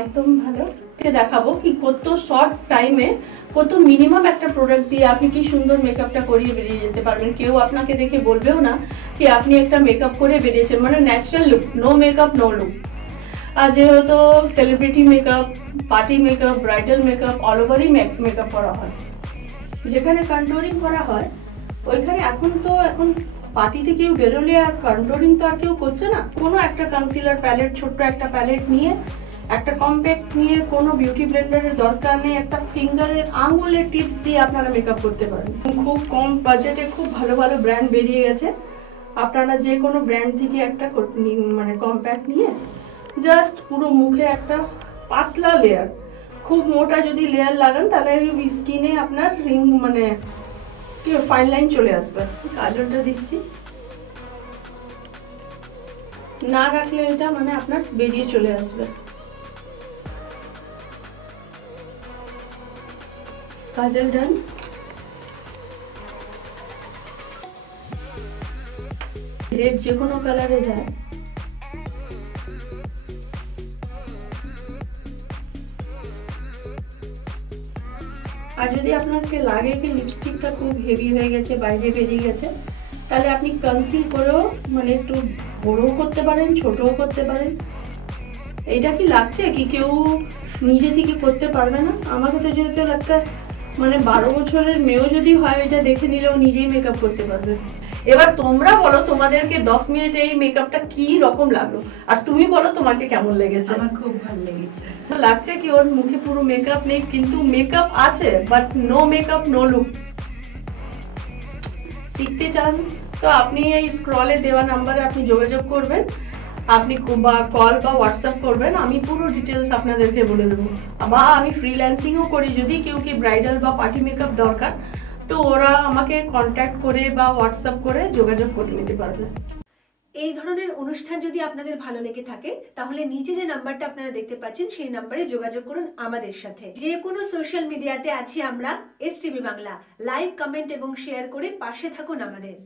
একদম ভালো দেখাবো কি কত শর্ট টাইমে কত মিনিমাম একটা প্রোডাক্ট দিয়ে আপনি কি সুন্দর মেকআপটা করিয়ে বেরিয়ে যেতে পারবেন। কেউ আপনাকে দেখে বলবেও না কি আপনি একটা মেকআপ করে বেরিয়েছেন, মানে natural look, no makeup no look. আর যেহেতু celebrity makeup, party makeup, bridal makeup all ওভারই মেকআপ করা হয়। যেখানে কন্ট্রোলিং করা হয় ওইখানে এখন পার্টিতে কেউ বেরোলে আর কন্ট্রোলিং তো আর কেউ করছে না। কোনো একটা কনসিলার প্যালেট, ছোট্ট একটা প্যালেট নিয়ে, একটা কম্প্যাক্ট নিয়ে, কোনো বিউটি ব্লেন্ডারের দরকার নেই, একটা ফিঙ্গারের আঙুলের টিপস দিয়ে আপনারা মেকআপ করতে পারেন। খুব কম বাজেটে খুব ভালো ভালো ব্র্যান্ড বেরিয়ে গেছে। আপনারা যে কোনো ব্র্যান্ড থেকে একটা মানে কম্প্যাক্ট নিয়ে জাস্ট পুরো মুখে একটা পাতলা লেয়ার, খুব মোটা যদি লেয়ার লাগান তাহলে স্কিনে আপনার রিং মানে কি ফাইন লাইন চলে আসবে। কাজলটা দিচ্ছি, না রাখলে এটা মানে আপনার বেরিয়ে চলে আসবে। কাজল ডান। রেড যে কোনো কালারে যায়। আর যদি আপনাকে লাগে কি লিপস্টিকটা খুব হেভি হয়ে গেছে, বাইরে বেরিয়ে গেছে, তাহলে আপনি কনসিল করেও মানে একটু বড়ও করতে পারেন, ছোটও করতে পারেন। এইটা কি লাগছে কি কেউ নিজে থেকে করতে পারবে না? আমাকে তো যেহেতু একটা মানে 12 বছরের মেয়েও যদি হয় এটা দেখে নিলেও নিজেই মেকআপ করতে পারবে। এবার তোমরা বলো তোমাদেরকে 10 মিনিটে এই মেকআপটা কি রকম লাগলো, আর তুমি বলো তোমাকে কেমন লেগেছে। আমার খুব ভালো লেগেছে। লাগছে কি ওর মুখে পুরো মেকআপ নেই, কিন্তু মেকআপ আছে, but no makeup no look. শিখতে চান তো আপনি এই স্ক্রলে দেওয়া নাম্বারে আপনি যোগাযোগ করবেন, আপনি বা কল বা হোয়াটসঅ্যাপ করবেন, আমি পুরো ডিটেলস আপনাদেরকে বলে দেবো। বা আমি ফ্রিল্যান্সিংও করি, যদি কেউ কি ব্রাইডাল বা পার্টি মেকআপ দরকার তো ওরা আমাকে কন্ট্যাক্ট করে বা হোয়াটসঅ্যাপ করে যোগাযোগ করে নিতে পারবে। এই ধরনের অনুষ্ঠান যদি আপনাদের ভালো লেগে থাকে তাহলে নিচে যে নাম্বারটা আপনারা দেখতে পাচ্ছেন সেই নাম্বারে যোগাযোগ করুন আমাদের সাথে। যে কোনো সোশ্যাল মিডিয়াতে আছি আমরা এসটিভি বাংলা। লাইক, কমেন্ট এবং শেয়ার করে পাশে থাকুন আমাদের।